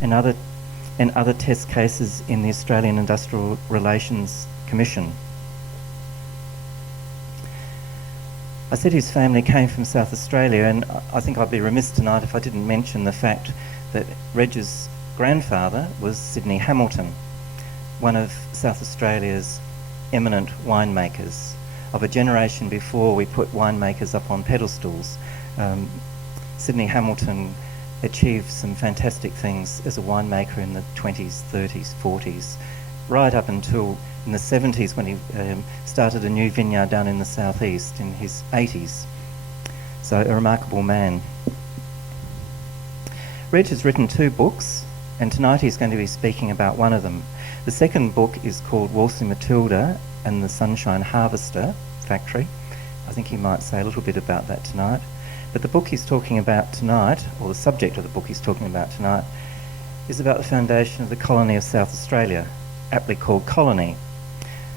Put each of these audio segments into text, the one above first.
and other test cases in the Australian Industrial Relations Commission. I said his family came from South Australia, and I think I'd be remiss tonight if I didn't mention the fact that Reg's grandfather was Sydney Hamilton, one of South Australia's eminent winemakers, of a generation before we put winemakers up on pedestals. Sydney Hamilton achieved some fantastic things as a winemaker in the 20s, 30s, 40s, right up until in the 70s when he started a new vineyard down in the southeast in his 80s. So a remarkable man. Reg has written 2 books, and tonight he's going to be speaking about one of them. The second book is called Wolsey Matilda and the Sunshine Harvester Factory. I think he might say a little bit about that tonight. But the book he's talking about tonight, or the subject of the book he's talking about tonight, is about the foundation of the colony of South Australia, aptly called Colony.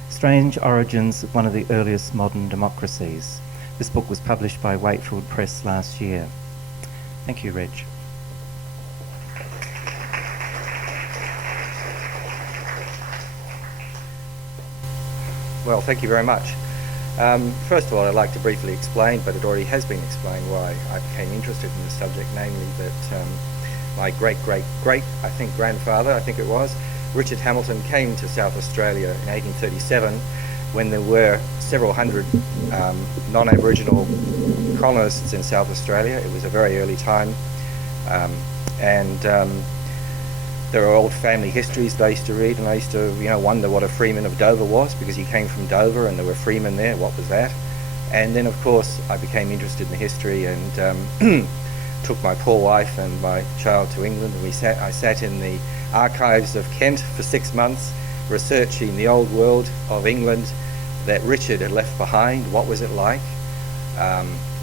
Strange Origins of one of the earliest modern democracies. This book was published by Wakefield Press last year. Thank you, Reg. Well, thank you very much. First of all, I'd like to briefly explain, but it already has been explained, why I became interested in this subject, namely that my great-great-great, grandfather, Richard Hamilton, came to South Australia in 1837 when there were several hundred non-Aboriginal colonists in South Australia. It was a very early time, and there are old family histories that I used to read, and I used to, wonder what a freeman of Dover was, because he came from Dover and there were freemen there. What was that? And then, of course, I became interested in the history and took my poor wife and my child to England, and I sat in the archives of Kent for 6 months, researching the old world of England that Richard had left behind. What was it like?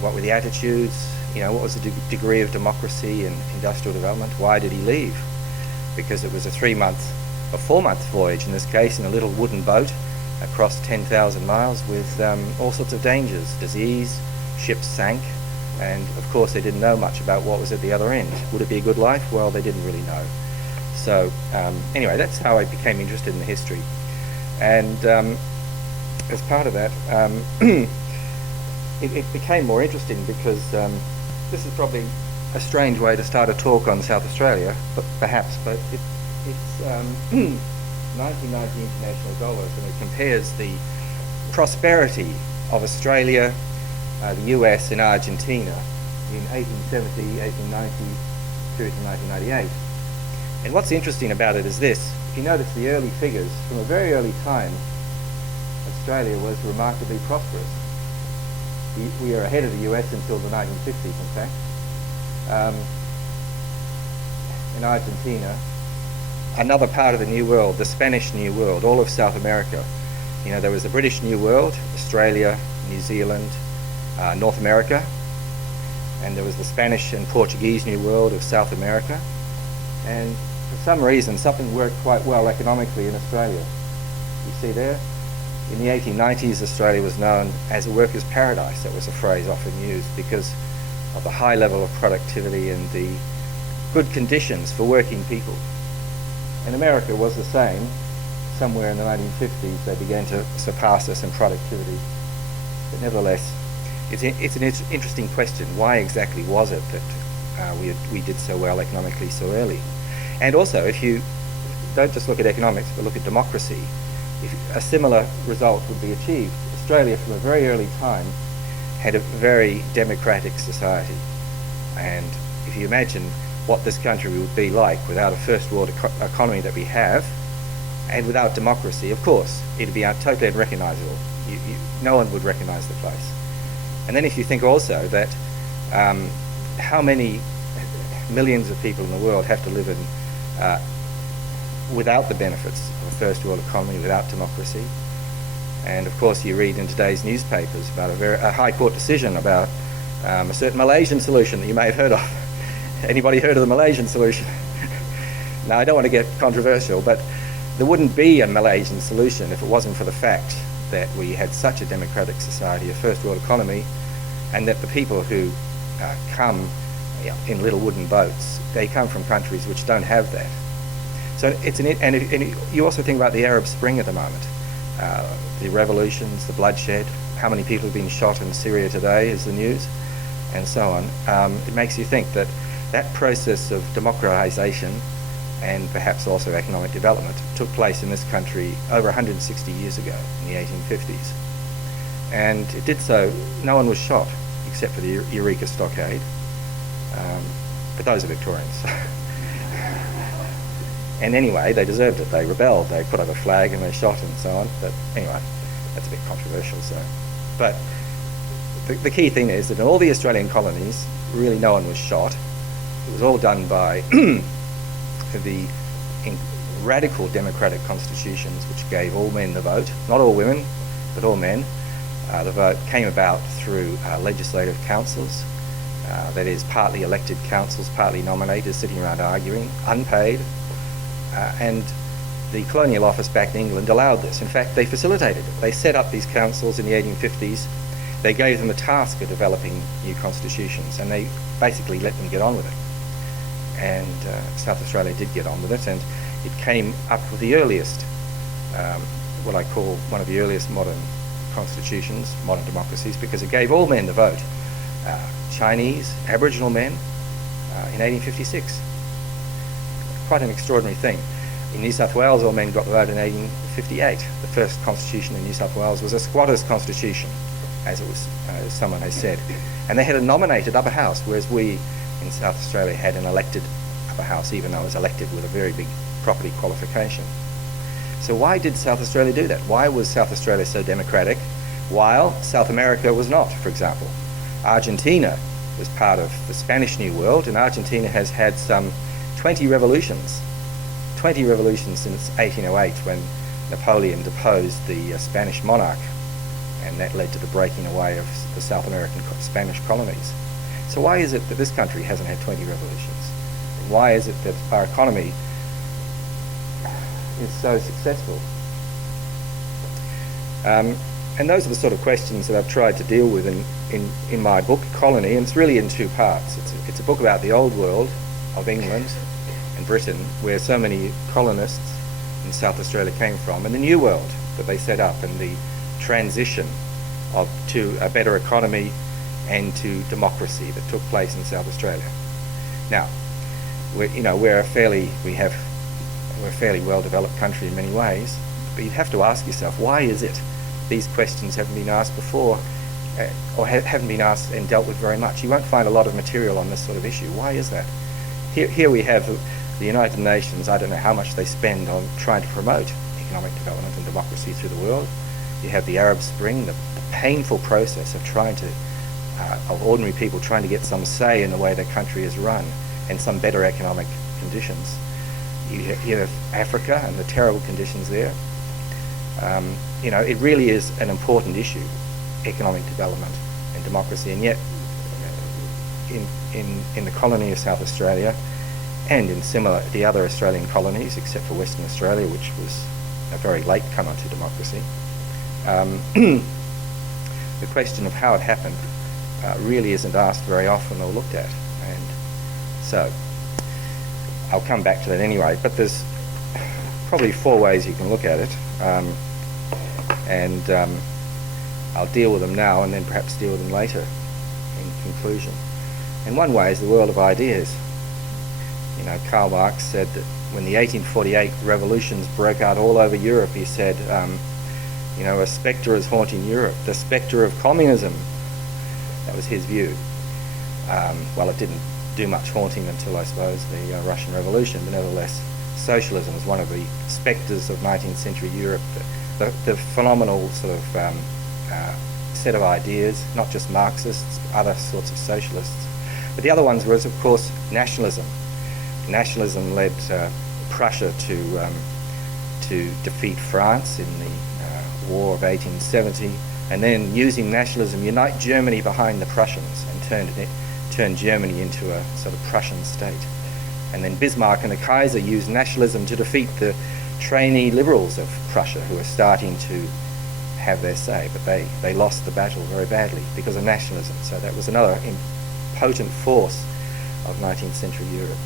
What were the attitudes? What was the degree of democracy and industrial development? Why did he leave? Because it was a 4-month voyage in this case, in a little wooden boat across 10,000 miles with all sorts of dangers, disease, ships sank, and of course they didn't know much about what was at the other end. Would it be a good life? Well, they didn't really know. So anyway, that's how I became interested in the history. And as part of that, it became more interesting because this is probably a strange way to start a talk on South Australia, but it's 1990 international dollars, and it compares the prosperity of Australia, the US and Argentina in 1870, 1890 through to 1998. And what's interesting about it is this: if you notice the early figures, from a very early time, Australia was remarkably prosperous. We are ahead of the US until the 1950s, in fact. In Argentina, another part of the New World, the Spanish New World, all of South America. There was the British New World, Australia, New Zealand, North America, and there was the Spanish and Portuguese New World of South America. And for some reason, something worked quite well economically in Australia. You see there? In the 1890s, Australia was known as a worker's paradise. That was a phrase often used because of the high level of productivity and the good conditions for working people. And America was the same. Somewhere in the 1950s, they began to surpass us in productivity. But nevertheless, it's an interesting question. Why exactly was it that we did so well economically so early? And also, if you don't just look at economics, but look at democracy, a similar result would be achieved. Australia, from a very early time, had a very democratic society. And if you imagine what this country would be like without a first world economy that we have, and without democracy, of course, it'd be totally unrecognisable. No one would recognise the place. And then if you think also that how many millions of people in the world have to live in without the benefits of a first world economy, without democracy. And of course you read in today's newspapers about a High Court decision about a certain Malaysian solution that you may have heard of. Anybody heard of the Malaysian solution? Now, I don't want to get controversial, but there wouldn't be a Malaysian solution if it wasn't for the fact that we had such a democratic society, a first world economy, and that the people who come in little wooden boats. They come from countries which don't have that. So you also think about the Arab Spring at the moment, the revolutions, the bloodshed, how many people have been shot in Syria today is the news, and so on. It makes you think that that process of democratization and perhaps also economic development took place in this country over 160 years ago, in the 1850s. And it did so, no one was shot except for the Eureka Stockade, but those are Victorians. And anyway, they deserved it. They rebelled. They put up a flag and they shot and so on. But anyway, that's a bit controversial. But the key thing is that in all the Australian colonies, really no one was shot. It was all done by the radical democratic constitutions which gave all men the vote, not all women, but all men. The vote came about through legislative councils, that is, partly elected councils, partly nominated, sitting around arguing, unpaid. And the Colonial Office back in England allowed this. In fact, they facilitated it. They set up these councils in the 1850s. They gave them the task of developing new constitutions, and they basically let them get on with it. And South Australia did get on with it, and it came up with the earliest, what I call one of the earliest modern constitutions, modern democracies, because it gave all men the vote. Chinese, Aboriginal men, in 1856. Quite an extraordinary thing. In New South Wales, all men got the vote in 1858. The first constitution in New South Wales was a squatter's constitution, as someone has said. And they had a nominated upper house, whereas we in South Australia had an elected upper house, even though it was elected with a very big property qualification. So why did South Australia do that? Why was South Australia so democratic, while South America was not, for example? Argentina was part of the Spanish New World, and Argentina has had some 20 revolutions since 1808, when Napoleon deposed the Spanish monarch, and that led to the breaking away of the South American Spanish colonies. So why is it that this country hasn't had 20 revolutions? Why is it that our economy is so successful? And those are the sort of questions that I've tried to deal with in my book, Colony, and it's really in two parts. It's a book about the old world of England and Britain, where so many colonists in South Australia came from, and the new world that they set up, and the transition to a better economy and to democracy that took place in South Australia. Now, we're a fairly well-developed country in many ways, but you have to ask yourself, why is it these questions haven't been asked before, or haven't been asked and dealt with very much? You won't find a lot of material on this sort of issue. Why is that? Here we have the United Nations. I don't know how much they spend on trying to promote economic development and democracy through the world. You have the Arab Spring, the painful process of of ordinary people trying to get some say in the way their country is run and some better economic conditions. You have Africa and the terrible conditions there. It really is an important issue, economic development and democracy, and yet in the colony of South Australia and in the other Australian colonies, except for Western Australia, which was a very late comer to democracy, the question of how it happened really isn't asked very often or looked at. And so I'll come back to that anyway, but there's probably four ways you can look at it, and I'll deal with them now and then perhaps deal with them later in conclusion. And one way is the world of ideas. Karl Marx said that when the 1848 revolutions broke out all over Europe, he said, a spectre is haunting Europe, the spectre of communism. That was his view. Well, it didn't do much haunting until, I suppose, the Russian Revolution, but nevertheless, socialism was one of the spectres of 19th century Europe, the phenomenal sort of set of ideas, not just Marxists, other sorts of socialists. But the other ones was, of course, nationalism. Nationalism led Prussia to defeat France in the War of 1870, and then using nationalism, unite Germany behind the Prussians and turned Germany into a sort of Prussian state. And then Bismarck and the Kaiser used nationalism to defeat the trainee liberals of Prussia, who were starting to have their say, but they lost the battle very badly because of nationalism. So that was another potent force of 19th century Europe.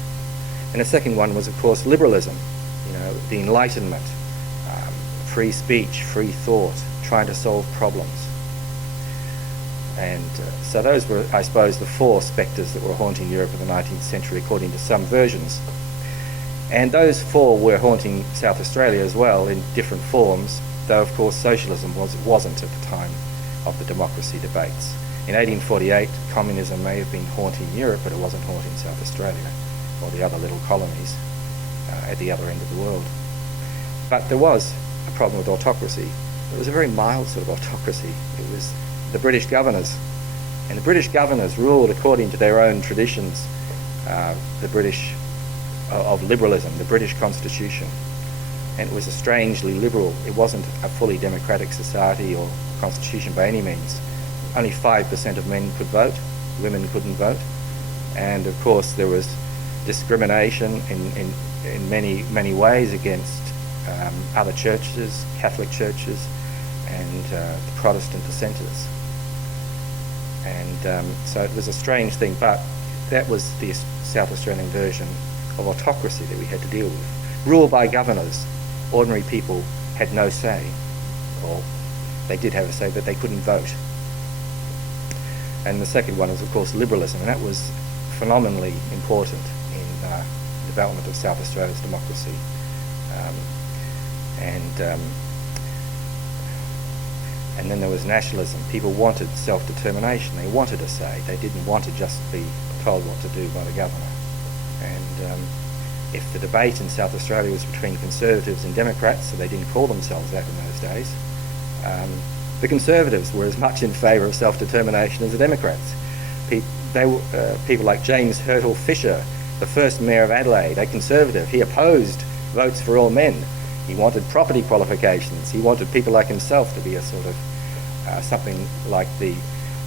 And the second one was, of course, liberalism, the Enlightenment, free speech, free thought, trying to solve problems. And so those were, I suppose, the four spectres that were haunting Europe in the 19th century, according to some versions. And those four were haunting South Australia as well in different forms, though, of course, socialism wasn't at the time of the democracy debates. In 1848, communism may have been haunting Europe, but it wasn't haunting South Australia or the other little colonies at the other end of the world. But there was a problem with autocracy. It was a very mild sort of autocracy. It was the British governors. And the British governors ruled according to their own traditions, the British of liberalism, the British Constitution. And it was a strangely liberal, it wasn't a fully democratic society or constitution by any means. Only 5% of men could vote, women couldn't vote. And of course there was discrimination in many ways against other churches, Catholic churches, and the Protestant dissenters. And so it was a strange thing, but that was the South Australian version of autocracy that we had to deal with. Ruled by governors, ordinary people had no say, or they did have a say, but they couldn't vote. And the second one is, of course, liberalism, and that was phenomenally important in the development of South Australia's democracy. And then there was nationalism. People wanted self-determination. They wanted a say. They didn't want to just be told what to do by the governor. And if the debate in South Australia was between Conservatives and Democrats, so they didn't call themselves that in those days, the Conservatives were as much in favour of self-determination as the Democrats. People like James Hurtle Fisher, the first mayor of Adelaide, a Conservative, he opposed votes for all men. He wanted property qualifications. He wanted people like himself to be a sort of something like the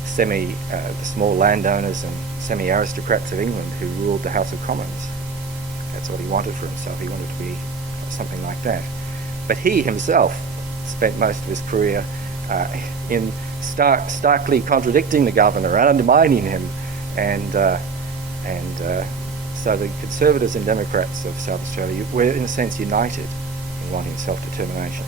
small landowners and semi-aristocrats of England who ruled the House of Commons. That's what he wanted for himself. He wanted to be something like that. But he himself spent most of his career in starkly contradicting the governor and undermining him, and so the Conservatives and Democrats of South Australia were in a sense united in wanting self-determination.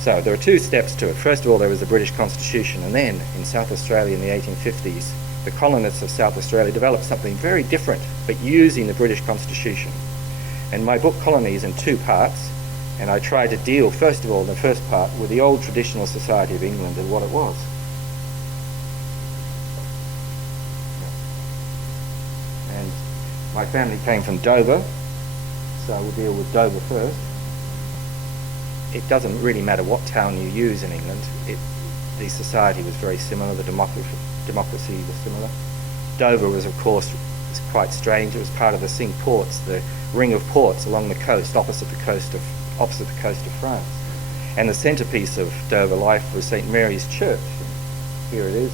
So there are two steps to it. First of all, there was the British Constitution, and then in South Australia in the 1850s, the colonists of South Australia developed something very different, but using the British Constitution. And my book Colony is in two parts, and I try to deal, first of all, in the first part, with the old traditional society of England and what it was. And my family came from Dover, so we'll deal with Dover first. It doesn't really matter what town you use in England. The society was very similar, the democracy was similar. Dover was, of course, quite strange. It was part of the Cinque Ports, the ring of ports along the coast, opposite the coast of France. And the centrepiece of Dover life was St. Mary's Church. Here it is,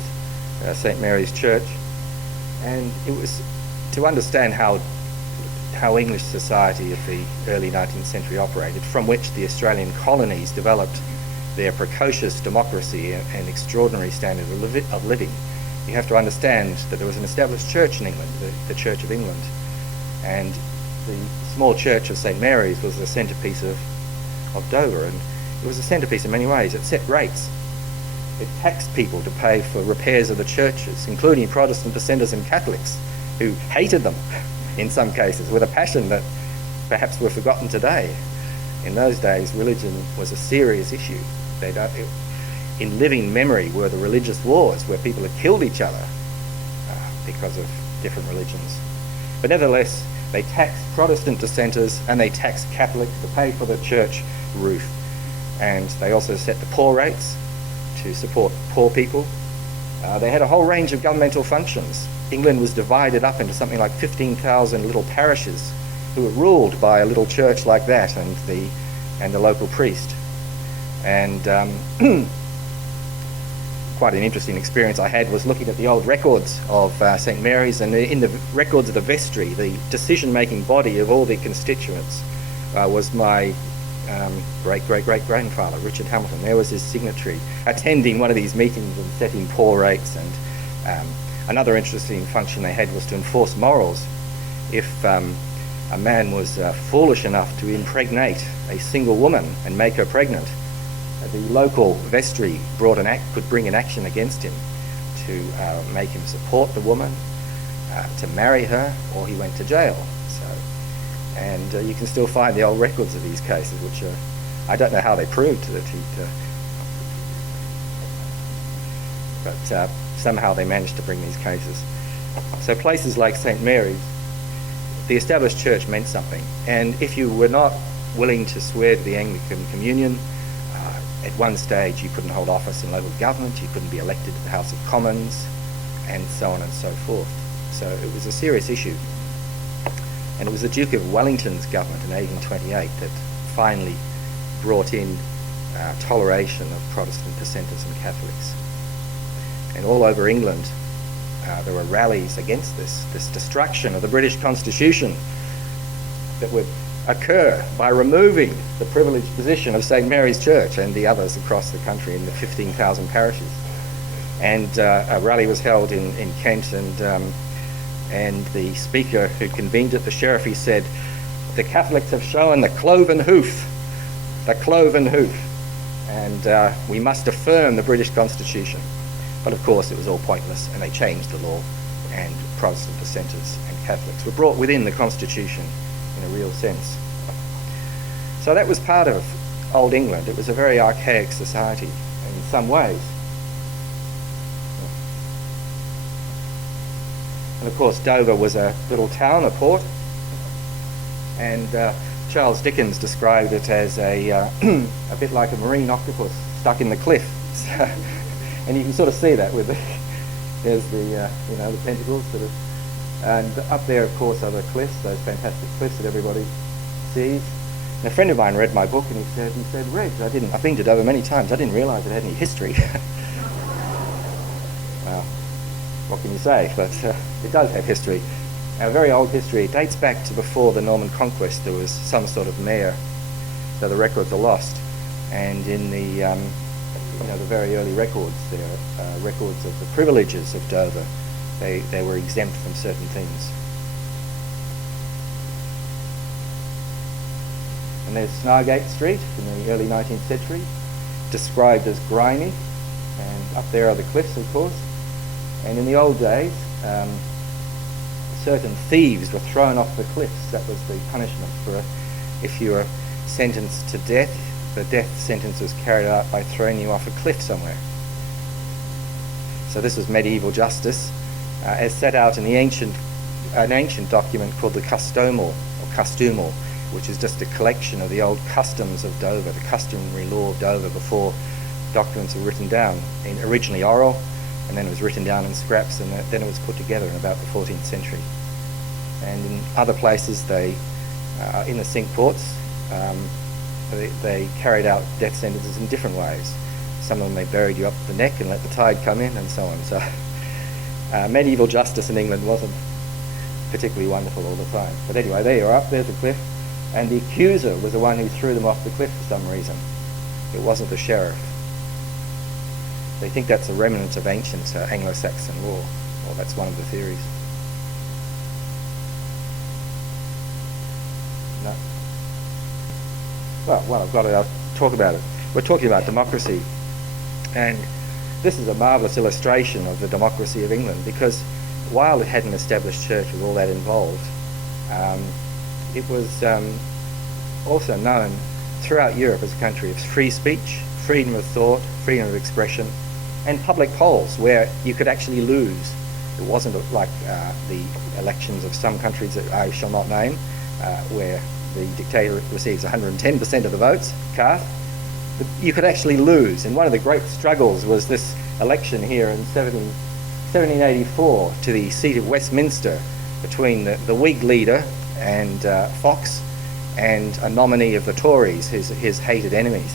St. Mary's Church. And it was to understand how English society of the early 19th century operated, from which the Australian colonies developed their precocious democracy and extraordinary standard of living. You have to understand that there was an established church in England, the Church of England, and the small church of St. Mary's was the centrepiece of Dover, and it was a centrepiece in many ways. It set rates. It taxed people to pay for repairs of the churches, including Protestant dissenters and Catholics, who hated them in some cases with a passion that perhaps were forgotten today. In those days, religion was a serious issue. In living memory were the religious wars where people had killed each other because of different religions. But nevertheless, they taxed Protestant dissenters and they taxed Catholics to pay for the church roof. And they also set the poor rates to support poor people. They had a whole range of governmental functions. England was divided up into something like 15,000 little parishes who were ruled by a little church like that and the local priest. And quite an interesting experience I had was looking at the old records of St. Mary's, and in the records of the vestry, the decision-making body of all the constituents was my great-great-great-grandfather, Richard Hamilton. There was his signatory, attending one of these meetings and setting poor rates and Another interesting function they had was to enforce morals. If a man was foolish enough to impregnate a single woman and make her pregnant, the local vestry could bring an action against him to make him support the woman, to marry her, or he went to jail. And you can still find the old records of these cases, which I don't know how they proved that he'd... but somehow they managed to bring these cases. So places like St. Mary's, the established church meant something. And if you were not willing to swear to the Anglican Communion, at one stage you couldn't hold office in local government, you couldn't be elected to the House of Commons, and so on and so forth. So it was a serious issue. And it was the Duke of Wellington's government in 1828 that finally brought in toleration of Protestant dissenters and Catholics. And all over England there were rallies against this destruction of the British Constitution that would occur by removing the privileged position of St. Mary's Church and the others across the country in the 15,000 parishes. And a rally was held in Kent, and the speaker who convened it, the sheriff, he said, "The Catholics have shown the cloven hoof, and we must affirm the British Constitution." But of course it was all pointless, and they changed the law, and Protestant dissenters and Catholics were brought within the Constitution in a real sense. So that was part of Old England. It was a very archaic society in some ways. And of course Dover was a little town, a port, and Charles Dickens described it as a bit like a marine octopus stuck in the cliff. And you can sort of see that with there's the the tentacles sort of, and up there of course are the cliffs, those fantastic cliffs that everybody sees. And a friend of mine read my book and he said, "Reg, I've been to Dover many times, I didn't realise it had any history." Well, what can you say? But it does have history, a very old history. It dates back to before the Norman Conquest. There was some sort of mayor, so the records are lost. And in the the very early records, there are records of the privileges of Dover. They were exempt from certain things. And there's Snargate Street in the early 19th century, described as grimy, and up there are the cliffs, of course. And in the old days, certain thieves were thrown off the cliffs. That was the punishment for if you were sentenced to death. The death sentence was carried out by throwing you off a cliff somewhere. So this was medieval justice, as set out in an ancient document called the Customal, which is just a collection of the old customs of Dover, the customary law of Dover before documents were written down, originally oral, and then it was written down in scraps, and then it was put together in about the 14th century. And in other places, in the Cinque Ports, they carried out death sentences in different ways. Some of them they buried you up the neck and let the tide come in, and so on. So medieval justice in England wasn't particularly wonderful all the time. But anyway, there you are, up there's the cliff, and the accuser was the one who threw them off the cliff for some reason. It wasn't the sheriff. They think that's a remnant of ancient Anglo-Saxon law, or that's one of the theories. No? Well, I'll talk about it. We're talking about democracy, and this is a marvellous illustration of the democracy of England, because while it had an established church with all that involved, it was also known throughout Europe as a country of free speech, freedom of thought, freedom of expression, and public polls where you could actually lose. It wasn't like the elections of some countries that I shall not name, where the dictator receives 110% of the votes cast. You could actually lose, and one of the great struggles was this election here in 1784 to the seat of Westminster between the Whig leader and Fox and a nominee of the Tories, his hated enemies.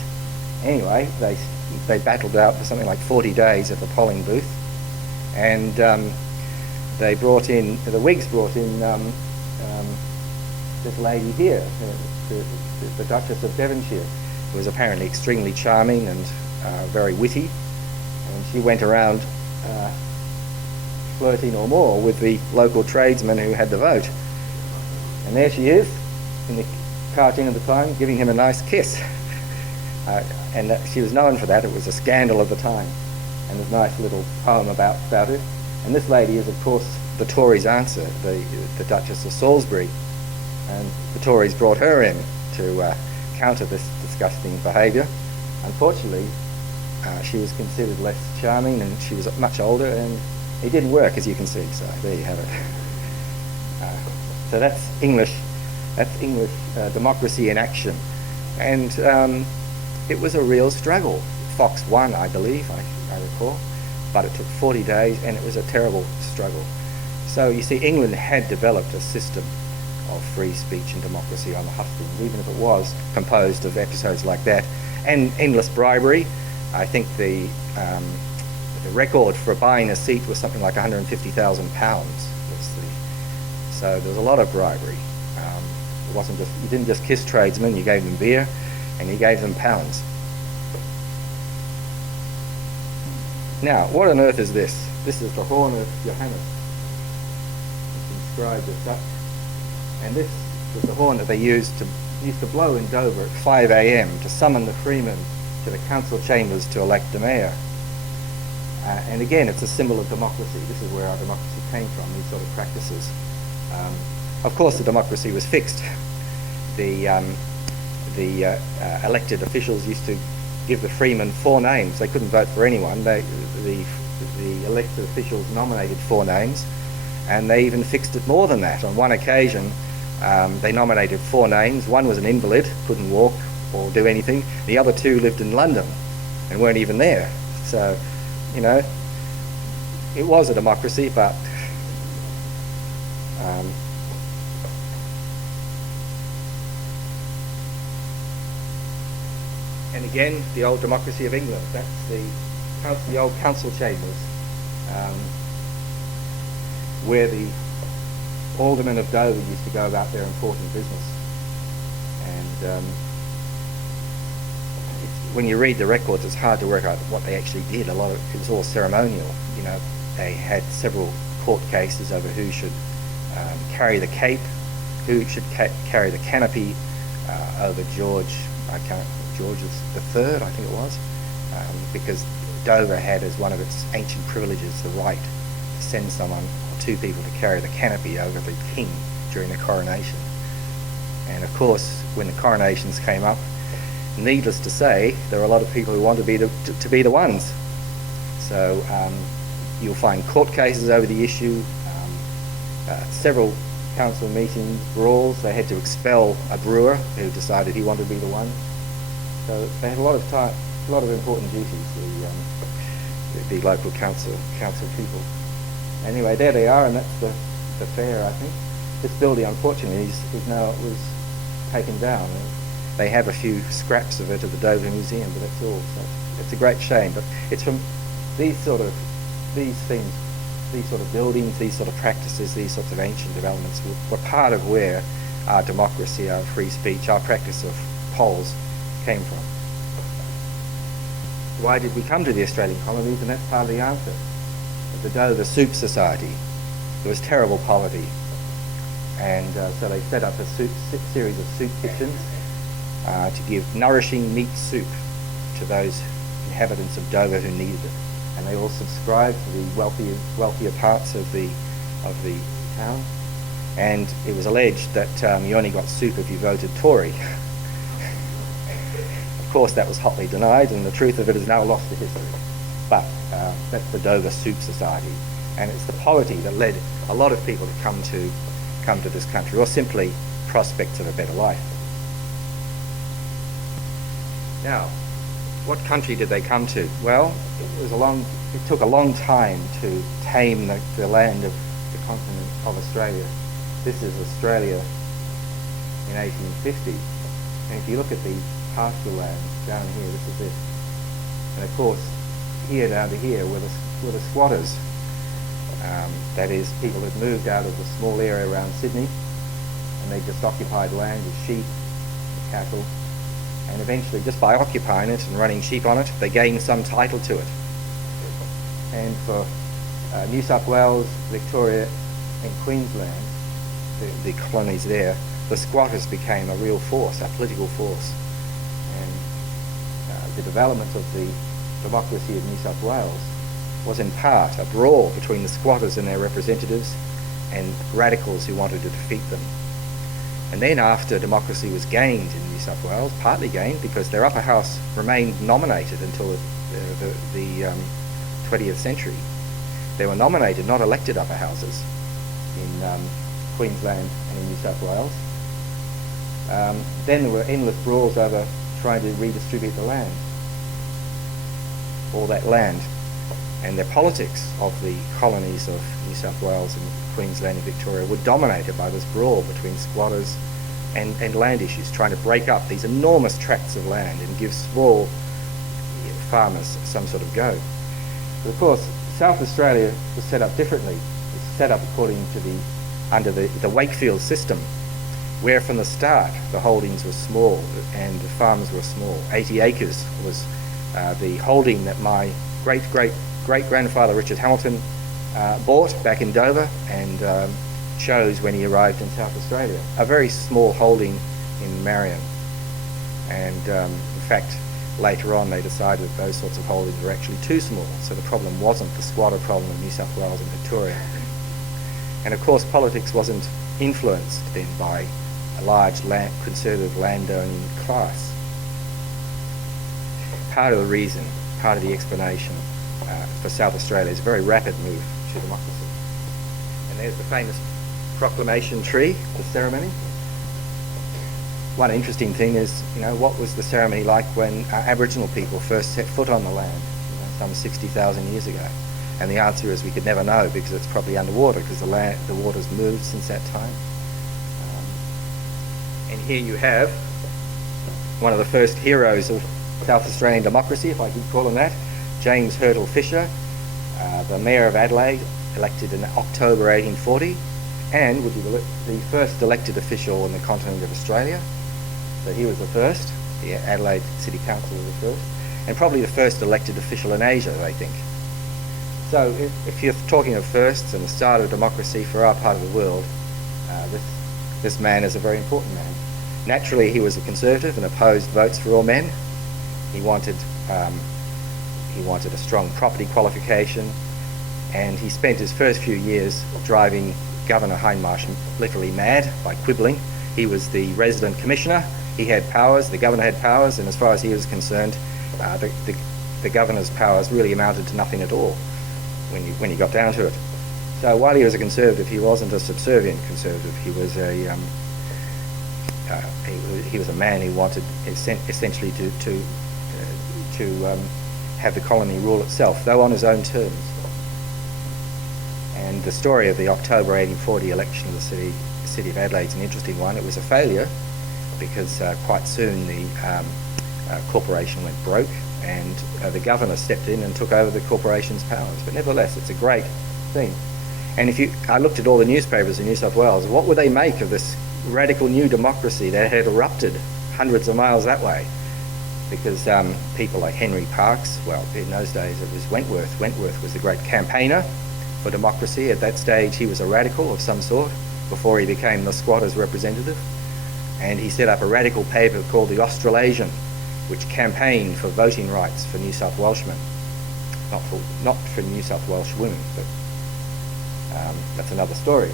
Anyway, they battled out for something like 40 days at the polling booth, and the Whigs brought in this lady here, the Duchess of Devonshire, who was apparently extremely charming and very witty, and she went around flirting or more with the local tradesman who had the vote. And there she is, in the cartoon at the time, giving him a nice kiss. And she was known for that. It was a scandal of the time. And there's a nice little poem about it. And this lady is, of course, the Tories' answer, the Duchess of Salisbury. And the Tories brought her in to counter this disgusting behaviour. Unfortunately, she was considered less charming, and she was much older, and it didn't work, as you can see. So there you have it. So that's English democracy in action. And it was a real struggle. Fox won, I believe, I recall, but it took 40 days, and it was a terrible struggle. So you see, England had developed a system of free speech and democracy on the hustings, even if it was composed of episodes like that, and endless bribery. I think the record for buying a seat was something like £150,000. So there was a lot of bribery. It wasn't just, you didn't just kiss tradesmen, you gave them beer and you gave them pounds. Now, what on earth is this? This is the horn of Johannes. It's inscribed as such. And this was the horn that they used to blow in Dover at 5 a.m. to summon the freemen to the council chambers to elect the mayor. And again, it's a symbol of democracy. This is where our democracy came from, these sort of practices. Of course, the democracy was fixed. The elected officials used to give the freemen 4 names. They couldn't vote for anyone. The elected officials nominated 4 names, and they even fixed it more than that. On one occasion, they nominated 4 names. One was an invalid, couldn't walk or do anything. The other 2 lived in London and weren't even there. So, you know, it was a democracy, but and again, the old democracy of England. That's the old council chambers, where the aldermen of Dover used to go about their important business. And when you read the records, it's hard to work out what they actually did. A lot of it was all ceremonial. You know, they had several court cases over who should carry the cape, who should carry the canopy over George the Third, I think it was, because Dover had as one of its ancient privileges the right to send someone or 2 people to carry the canopy over the king during the coronation. And of course, when the coronations came up, needless to say, there were a lot of people who wanted to be the ones. So you'll find court cases over the issue, several council meetings, brawls. They had to expel a brewer who decided he wanted to be the one. So they had a lot of time, a lot of important duties, the local council people. Anyway, there they are, and that's the fair, I think. This building, unfortunately, was taken down. They have a few scraps of it at the Dover Museum, but that's all. So it's a great shame. But it's from these sort of buildings, these sort of practices, these sorts of ancient developments were part of where our democracy, our free speech, our practice of polls came from. Why did we come to the Australian colonies? And that's part of the answer. At the Dover Soup Society, there was terrible poverty, and so they set up a series of soup kitchens to give nourishing neat soup to those inhabitants of Dover who needed it. And they all subscribed to the wealthier parts of the town. And it was alleged that you only got soup if you voted Tory. Of course, that was hotly denied, and the truth of it is now lost to history. But that's the Dover Soup Society, and it's the poverty that led a lot of people to come to this country, or simply prospects of a better life. Now, what country did they come to? Well, it took a long time to tame the land of the continent of Australia. This is Australia in 1850, and if you look at the pastoral lands down here, this is it. And of course, here down to here were the squatters. That is, people had moved out of the small area around Sydney, and they just occupied land with sheep, and cattle, and eventually, just by occupying it and running sheep on it, they gained some title to it. And for New South Wales, Victoria and Queensland, the colonies there, the squatters became a real force, a political force. And the development of the democracy of New South Wales was in part a brawl between the squatters and their representatives and radicals who wanted to defeat them. And then after democracy was gained in New South Wales, partly gained because their upper house remained nominated until the 20th century. They were nominated, not elected upper houses in Queensland and in New South Wales. Then there were endless brawls over trying to redistribute the land, all that land. And the politics of the colonies of New South Wales and Queensland and Victoria were dominated by this brawl between squatters and land issues, trying to break up these enormous tracts of land and give small farmers some sort of go. But of course, South Australia was set up differently. It's set up according to under the Wakefield system, where from the start the holdings were small and the farms were small. 80 acres was the holding that my great-grandfather Richard Hamilton bought back in Dover and chose when he arrived in South Australia. A very small holding in Marion. And in fact, later on they decided that those sorts of holdings were actually too small, so the problem wasn't the squatter problem of New South Wales and Victoria. And of course politics wasn't influenced then by a large conservative landowning class. Part of the reason, part of the explanation for South Australia's very rapid move to democracy. And there's the famous proclamation tree, the ceremony. One interesting thing is, what was the ceremony like when Aboriginal people first set foot on the land, some 60,000 years ago? And the answer is we could never know because it's probably underwater because the water's moved since that time. And here you have one of the first heroes of South Australian democracy, if I keep calling that, James Hurtle Fisher, the Mayor of Adelaide, elected in October 1840, and would be the first elected official on the continent of Australia. So he was the first. The Adelaide City Council was the first, and probably the first elected official in Asia, they think. So if you're talking of firsts and the start of democracy for our part of the world, this man is a very important man. Naturally, he was a conservative and opposed votes for all men. He wanted a strong property qualification, and he spent his first few years driving Governor Hindmarsh literally mad by quibbling. He was the resident commissioner. He had powers, the governor had powers, and as far as he was concerned, the governor's powers really amounted to nothing at all when you got down to it. So while he was a conservative, he wasn't a subservient conservative. He was a man who wanted essentially to have the colony rule itself, though on his own terms. And the story of the October 1840 election of the city of Adelaide is an interesting one. It was a failure because quite soon the corporation went broke, and the governor stepped in and took over the corporation's powers. But nevertheless, it's a great thing. And I looked at all the newspapers in New South Wales, what would they make of this radical new democracy that had erupted hundreds of miles that way? Because people like Henry Parkes, well, in those days it was Wentworth. Wentworth was the great campaigner for democracy. At that stage he was a radical of some sort before he became the squatters' representative. And he set up a radical paper called the Australasian, which campaigned for voting rights for New South Welshmen. Not for New South Welsh women, but that's another story.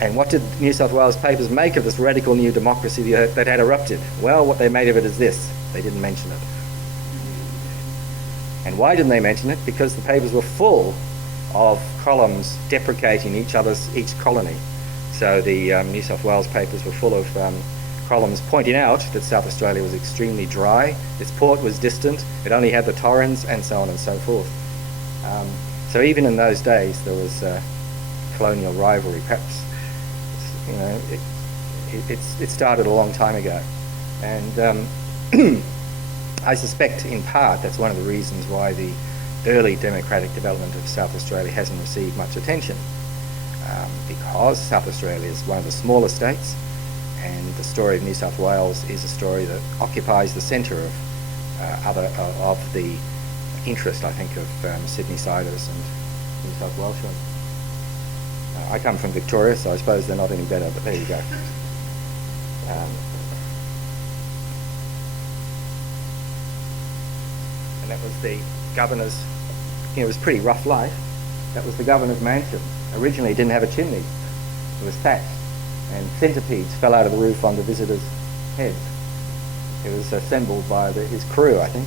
And what did New South Wales papers make of this radical new democracy that had erupted? Well, what they made of it is this: they didn't mention it. And why didn't they mention it? Because the papers were full of columns deprecating each colony. So the New South Wales papers were full of columns pointing out that South Australia was extremely dry, its port was distant, it only had the torrens, and so on and so forth. So even in those days there was colonial rivalry. Perhaps it started a long time ago, and I suspect in part that's one of the reasons why the early democratic development of South Australia hasn't received much attention, because South Australia is one of the smaller states, and the story of New South Wales is a story that occupies the centre of the interest, I think, of Sydney-siders New South Welsh one. I come from Victoria, so I suppose they're not any better, but there you go. And that was the governor's, it was a pretty rough life. That was the governor's mansion. Originally it didn't have a chimney. It was thatched, and centipedes fell out of the roof onto visitors' heads. It was assembled by his crew, I think.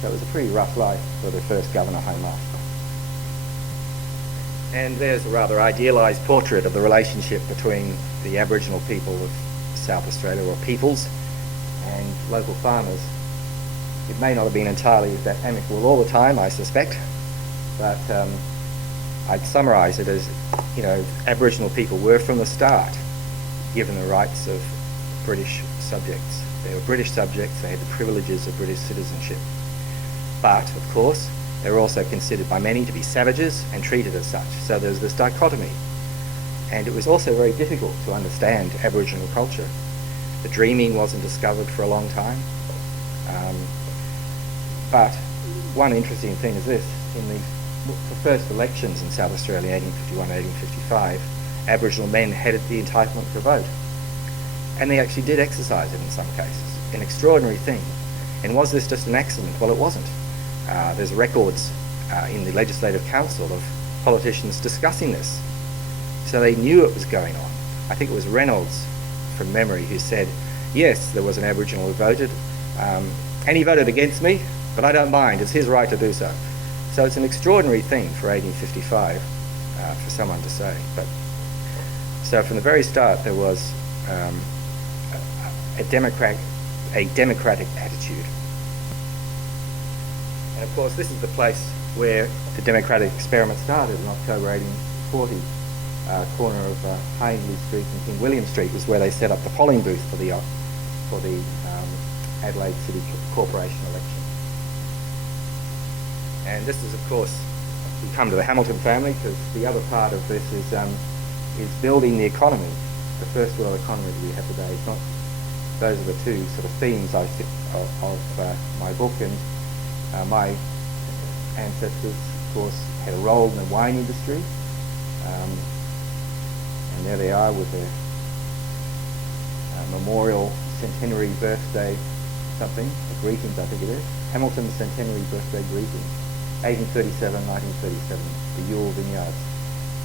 So it was a pretty rough life for the first Governor Home Master. And there's a rather idealised portrait of the relationship between the Aboriginal people of South Australia, or peoples, and local farmers. It may not have been entirely that amicable all the time, I suspect, but I'd summarise it as, you know, Aboriginal people were from the start given the rights of British subjects. They were British subjects, they had the privileges of British citizenship. But, of course, they were also considered by many to be savages and treated as such. So there's this dichotomy. And it was also very difficult to understand Aboriginal culture. The dreaming wasn't discovered for a long time. But one interesting thing is this: in the first elections in South Australia, 1851, 1855, Aboriginal men had the entitlement to vote. And they actually did exercise it in some cases. An extraordinary thing. And was this just an accident? Well, it wasn't. There's records in the Legislative Council of politicians discussing this. So they knew it was going on. I think it was Reynolds, from memory, who said, yes, there was an Aboriginal who voted, and he voted against me, but I don't mind, it's his right to do so. So it's an extraordinary thing for 1855 for someone to say. But so from the very start there was a democratic attitude. And of course this is the place where the democratic experiment started in October 1840. Corner of Hainley Street and King William Street was where they set up the polling booth for the Adelaide City Corporation election. And this is, of course, we come to the Hamilton family, because the other part of this is building the economy, the first world economy that we have today. It's not, those are the two sort of themes of my book, and my ancestors, of course, had a role in the wine industry. And there they are with their memorial centenary birthday something, the greetings I think it is, Hamilton's centenary birthday greetings, 1837, 1937, the Ewell Vineyards.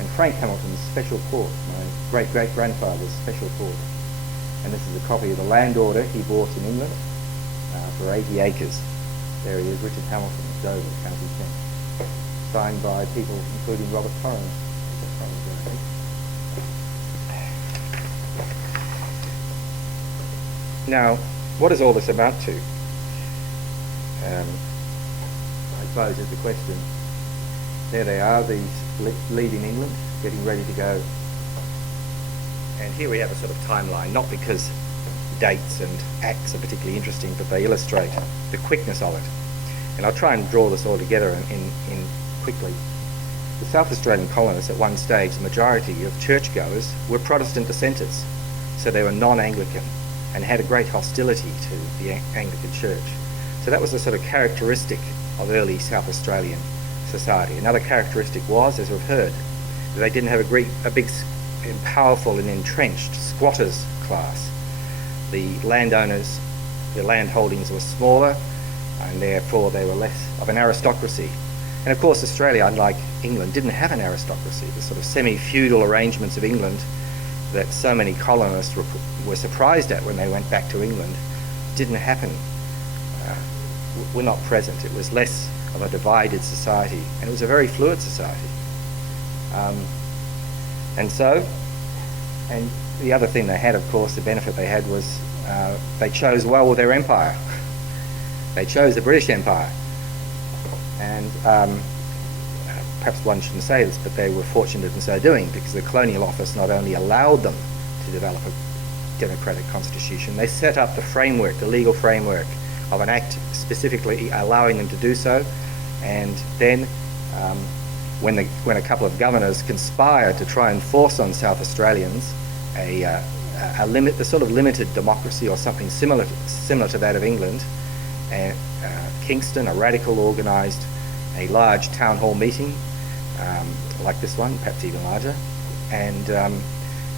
And Frank Hamilton's special port, my great-great-grandfather's special port. And this is a copy of the land order he bought in England for 80 acres. There he is, Richard Hamilton, Dover, County Kent. Signed by people including Robert Torrens. Now, what does all this amount to? I suppose is the question. There they are, these leading England, getting ready to go. And here we have a sort of timeline, not because dates and acts are particularly interesting, but they illustrate the quickness of it. And I'll try and draw this all together in quickly. The South Australian colonists at one stage, the majority of churchgoers were Protestant dissenters, so they were non-Anglican and had a great hostility to the Anglican Church. So that was a sort of characteristic of early South Australian society. Another characteristic was, as we've heard, that they didn't have a big and powerful and entrenched squatters class. The landowners, their land holdings were smaller, and therefore they were less of an aristocracy. And of course Australia, unlike England, didn't have an aristocracy. The sort of semi-feudal arrangements of England that so many colonists were surprised at when they went back to England didn't happen, were not present. It was less of a divided society, and it was a very fluid society. And the other thing they had, of course, the benefit they had was they chose well with their empire. They chose the British Empire. And perhaps one shouldn't say this, but they were fortunate in so doing, because the Colonial Office not only allowed them to develop a democratic constitution, they set up the framework, the legal framework of an act specifically allowing them to do so. And then when a couple of governors conspired to try and force on South Australians the sort of limited democracy or something similar to that of England, Kingston, a radical, organised a large town hall meeting like this one, perhaps even larger, and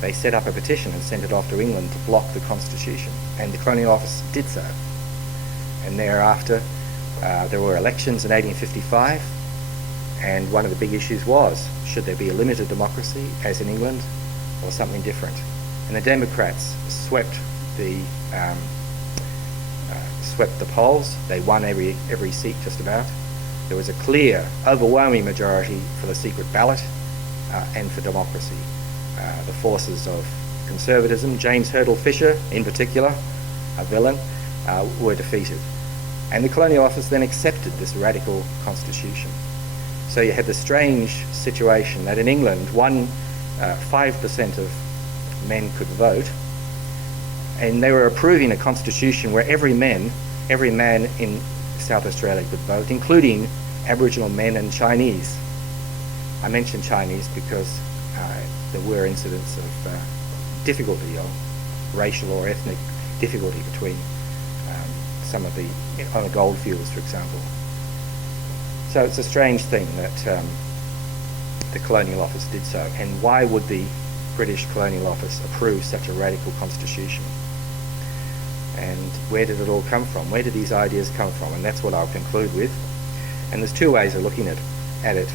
they set up a petition and sent it off to England to block the Constitution, and the Colonial Office did so. And thereafter, there were elections in 1855, and one of the big issues was, should there be a limited democracy, as in England, or something different? And the Democrats swept the polls. They won every seat just about. There was a clear, overwhelming majority for the secret ballot and for democracy. The forces of conservatism, James Hurdle Fisher in particular, a villain, were defeated. And the Colonial Office then accepted this radical constitution. So you had the strange situation that in England, 5% of men could vote, and they were approving a constitution where every man in South Australia could vote, including Aboriginal men and Chinese. I mention Chinese because there were incidents of difficulty, or racial or ethnic difficulty between some of on the goldfields, for example. So it's a strange thing that the Colonial Office did so. And why would the British Colonial Office approve such a radical constitution? And where did it all come from? Where did these ideas come from? And that's what I'll conclude with. And there's two ways of looking at it.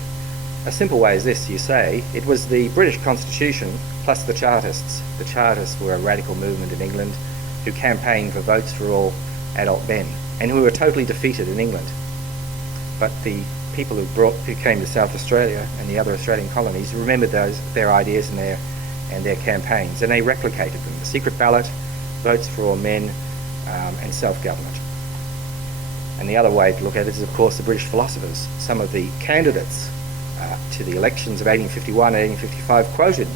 A simple way is this: you say it was the British Constitution plus the Chartists. The Chartists were a radical movement in England who campaigned for votes for all adult men, and who were totally defeated in England. But the people who came to South Australia and the other Australian colonies remembered their ideas and their campaigns, and they replicated them. The secret ballot, votes for all men, and self-government. And the other way to look at it is, of course, the British philosophers. Some of the candidates to the elections of 1851 and 1855 quoted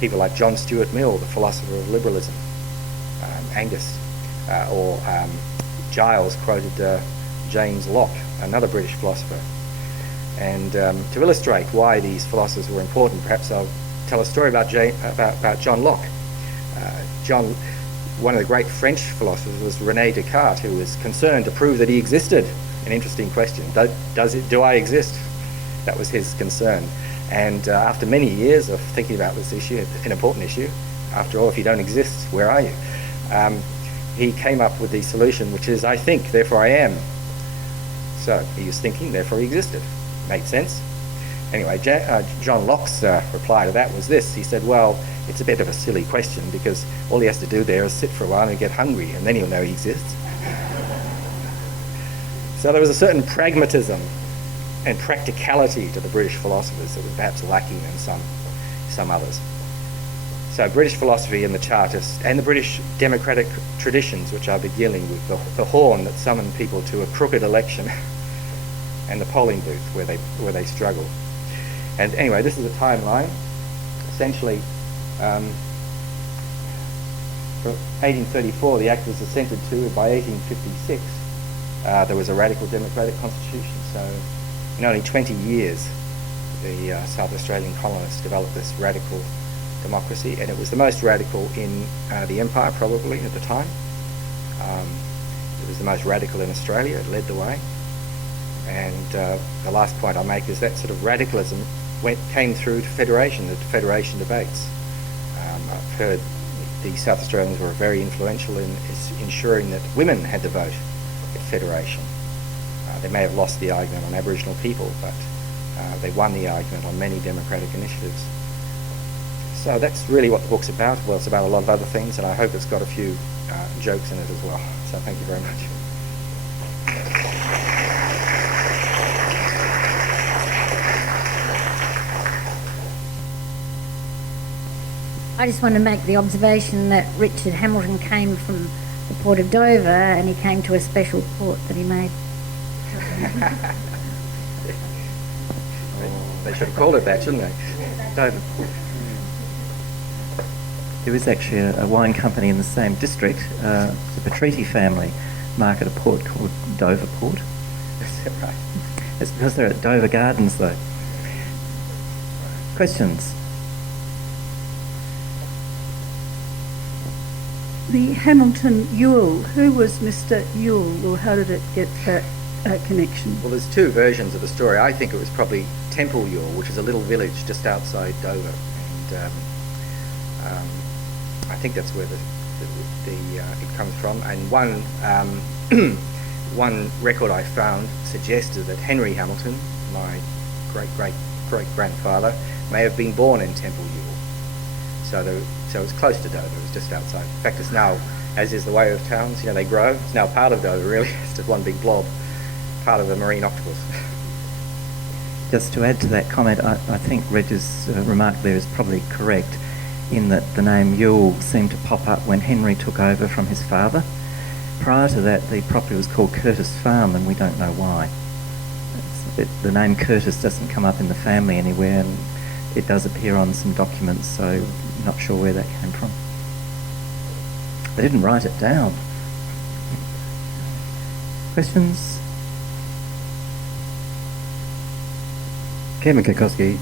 people like John Stuart Mill, the philosopher of liberalism, Angus, or Giles quoted James Locke, another British philosopher. And to illustrate why these philosophers were important, perhaps I'll tell a story about John Locke. One of the great French philosophers was René Descartes, who was concerned to prove that he existed. An interesting question. Do I exist? That was his concern. And after many years of thinking about this issue, an important issue, after all, if you don't exist, where are you? He came up with the solution, which is, I think, therefore I am. So he was thinking, therefore he existed. Made sense? Anyway, John Locke's reply to that was this. He said, well, it's a bit of a silly question, because all he has to do there is sit for a while and get hungry, and then he'll know he exists. So there was a certain pragmatism and practicality to the British philosophers that was perhaps lacking in some others. So British philosophy and the Chartists and the British democratic traditions, which I'll be dealing with, the horn that summoned people to a crooked election and the polling booth where they struggled. And anyway, this is a timeline. Essentially, from 1834, the Act was assented to. By 1856, there was a radical democratic constitution. So in only 20 years, the South Australian colonists developed this radical democracy, and it was the most radical in the Empire, probably, at the time. It was the most radical in Australia. It led the way. And the last point I'll make is that sort of radicalism came through to federation, the federation debates. I've heard the South Australians were very influential in ensuring that women had the vote at federation. They may have lost the argument on Aboriginal people, but they won the argument on many democratic initiatives. So that's really what the book's about. Well, it's about a lot of other things, and I hope it's got a few jokes in it as well. So thank you very much. I just want to make the observation that Richard Hamilton came from the port of Dover, and he came to a special port that he made. They should have called it that, shouldn't they? Dover. There is actually a wine company in the same district, the Petretti family, market a port called Dover Port. Is that right? It's because they're at Dover Gardens, though. Questions? The Hamilton Ewell, who was Mr. Ewell, or how did it get that connection? Well, there's two versions of the story. I think it was probably Temple Ewell, which is a little village just outside Dover, and I think that's where it comes from. And one record I found suggested that Henry Hamilton, my great-great-great-grandfather, may have been born in Temple Ewell. So it's close to Dover. It was just outside. In fact, it's now, as is the way of towns, they grow. It's now part of Dover, really. It's just one big blob, part of the marine octopus. Just to add to that comment, I think Reg's remark there is probably correct in that the name Ewell seemed to pop up when Henry took over from his father. Prior to that, the property was called Curtis Farm, and we don't know why. The name Curtis doesn't come up in the family anywhere, and it does appear on some documents, so I'm not sure where that came from. They didn't write it down. Questions? Kevin Kokoski.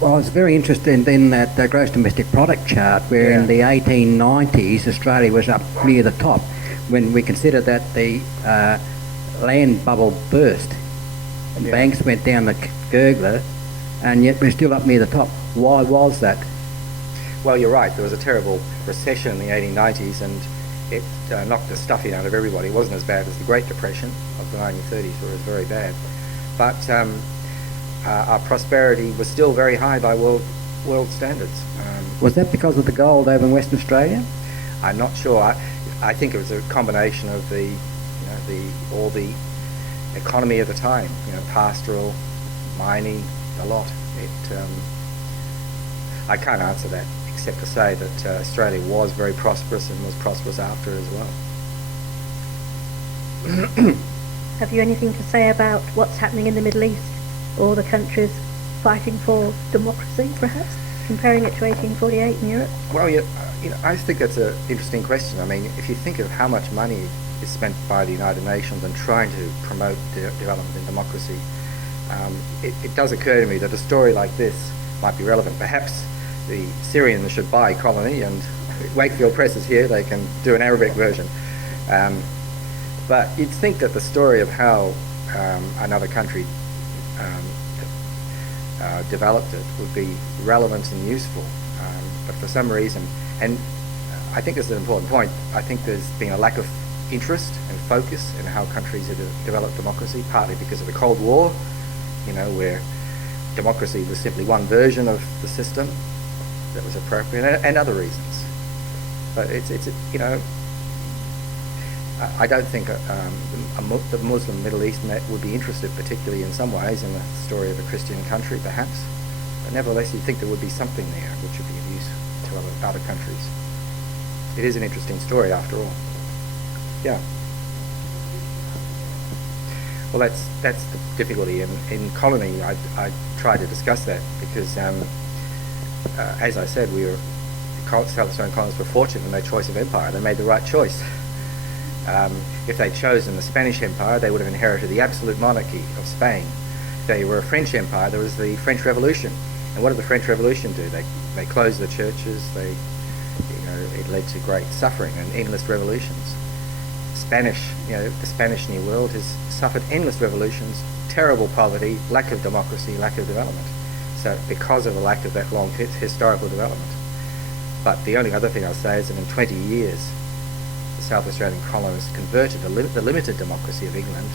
Well, I was very interested in that gross domestic product chart where in the 1890s Australia was up near the top when we consider that the land bubble burst and banks went down the gurgler, and yet we're still up near the top. Why was that? Well, you're right. There was a terrible recession in the 1890s, and it knocked the stuffing out of everybody. It wasn't as bad as the Great Depression of the 1930s, where it was very bad. But our prosperity was still very high by world standards. Was that because of the gold over in Western Australia? I'm not sure. I think it was a combination of all the economy of the time. Pastoral, mining, a lot. I can't answer that except to say that Australia was very prosperous and was prosperous after as well. Have you anything to say about what's happening in the Middle East or the countries fighting for democracy, perhaps, comparing it to 1848 in Europe? Well, I think that's an interesting question. I mean, if you think of how much money is spent by the United Nations on trying to promote development and democracy, it does occur to me that a story like this might be relevant. Perhaps the Syrians should buy Colony, and Wakefield Press is here, they can do an Arabic version. But you'd think that the story of how another country developed it would be relevant and useful, but for some reason, and I think this is an important point, I think there's been a lack of interest and focus in how countries have developed democracy, partly because of the Cold War, where democracy was simply one version of the system that was appropriate, and other reasons. But I don't think the Muslim Middle East would be interested particularly in some ways in the story of a Christian country, perhaps. But nevertheless, you'd think there would be something there which would be of use to other countries. It is an interesting story after all. Yeah. Well, that's the difficulty. In Colony, I try to discuss that because, as I said, South Australian colonists were fortunate in their choice of empire. They made the right choice. If they'd chosen the Spanish Empire, they would have inherited the absolute monarchy of Spain. If they were a French empire, there was the French Revolution. And what did the French Revolution do? They closed the churches. It led to great suffering and endless revolutions. The Spanish New World has suffered endless revolutions, terrible poverty, lack of democracy, lack of development. So because of the lack of that long historical development. But the only other thing I'll say is that in 20 years, the South Australian colonists converted the limited democracy of England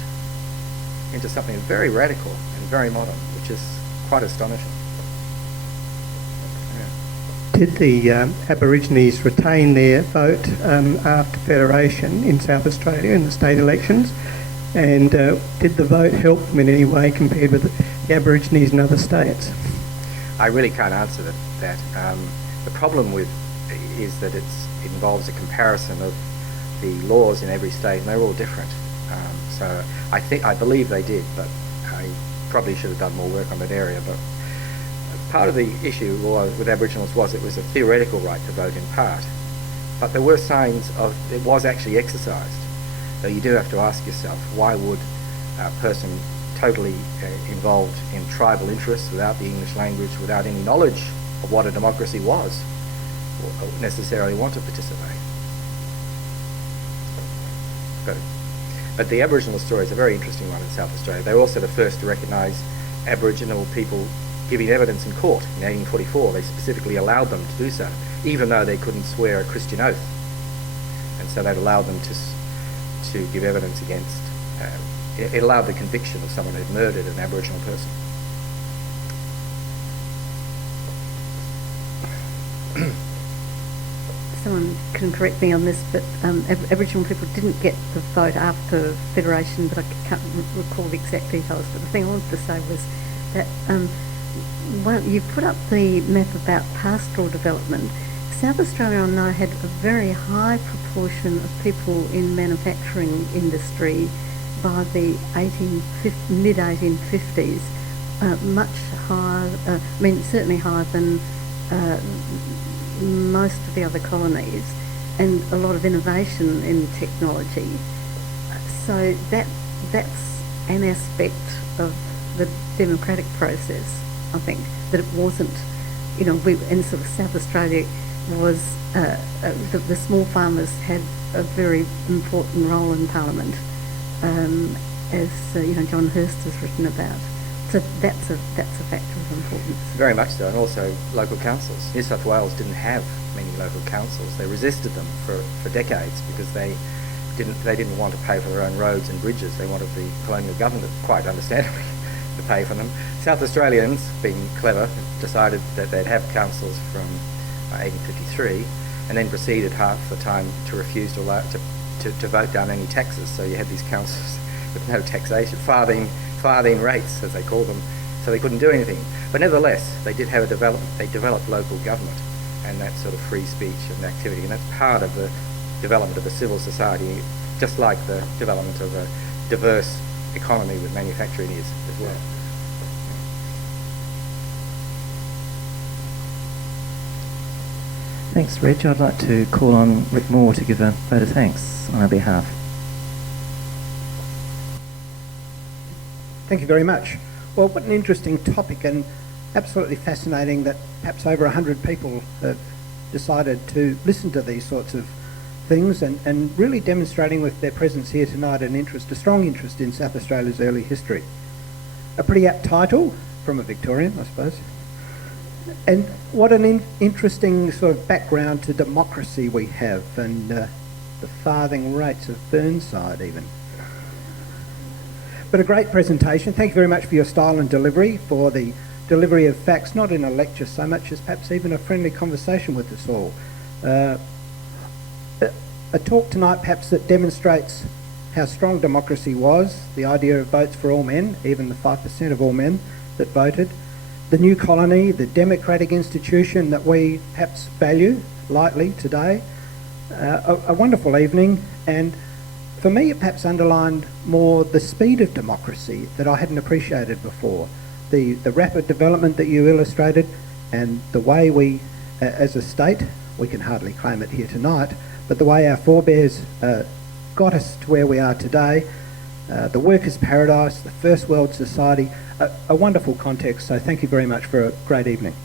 into something very radical and very modern, which is quite astonishing. Did the Aborigines retain their vote after Federation in South Australia in the state elections? And did the vote help them in any way compared with the Aborigines in other states? I really can't answer that. The problem is that it involves a comparison of the laws in every state, and they're all different. So I believe they did, but I probably should have done more work on that area. But part of the issue with Aboriginals was it was a theoretical right to vote in part, but there were signs of it was actually exercised. So you do have to ask yourself, why would a person totally involved in tribal interests without the English language, without any knowledge of what a democracy was, necessarily want to participate? But But the Aboriginal story is a very interesting one in South Australia. They were also the first to recognise Aboriginal people giving evidence in court in 1844. They specifically allowed them to do so, even though they couldn't swear a Christian oath. And so that allowed them to give evidence against, it allowed the conviction of someone who had murdered an Aboriginal person. Someone can correct me on this, but Aboriginal people didn't get the vote after Federation, but I can't recall the exact details. But the thing I wanted to say was that you put up the map about pastoral development. South Australia, I know, had a very high proportion of people in manufacturing industry by the mid-1850s, much higher, certainly higher than most of the other colonies, and a lot of innovation in technology. So that's an aspect of the democratic process, I think, that it wasn't, in sort of South Australia was, the small farmers had a very important role in Parliament, as John Hurst has written about. So that's a factor of importance. Very much so, and also local councils. New South Wales didn't have many local councils. They resisted them for decades because they didn't want to pay for their own roads and bridges. They wanted the colonial government, quite understandably, to pay for them. South Australians, being clever, decided that they'd have councils from 1853, and then proceeded half the time to refuse to vote down any taxes. So you had these councils with no taxation, farthing rates, as they call them, so they couldn't do anything. But nevertheless, they did have they developed local government and that sort of free speech and activity, and that's part of the development of a civil society, just like the development of a diverse economy with manufacturing is as well. Thanks, Reg. I'd like to call on Rick Moore to give a vote of thanks on our behalf. Thank you very much. Well, what an interesting topic, and absolutely fascinating that perhaps over 100 people have decided to listen to these sorts of things, and really demonstrating with their presence here tonight a strong interest in South Australia's early history. A pretty apt title from a Victorian, I suppose. And what an interesting sort of background to democracy we have, and the farthing rates of Burnside even. But a great presentation. Thank you very much for your style and delivery, for the delivery of facts, not in a lecture so much as perhaps even a friendly conversation with us all. A talk tonight perhaps that demonstrates how strong democracy was, the idea of votes for all men, even the 5% of all men that voted, the new colony, the democratic institution that we perhaps value lightly today. A wonderful evening, and for me it perhaps underlined more the speed of democracy that I hadn't appreciated before. The rapid development that you illustrated, and the way we, as a state, we can hardly claim it here tonight, but the way our forebears got us to where we are today, the workers' paradise, the first world society, a wonderful context. So thank you very much for a great evening.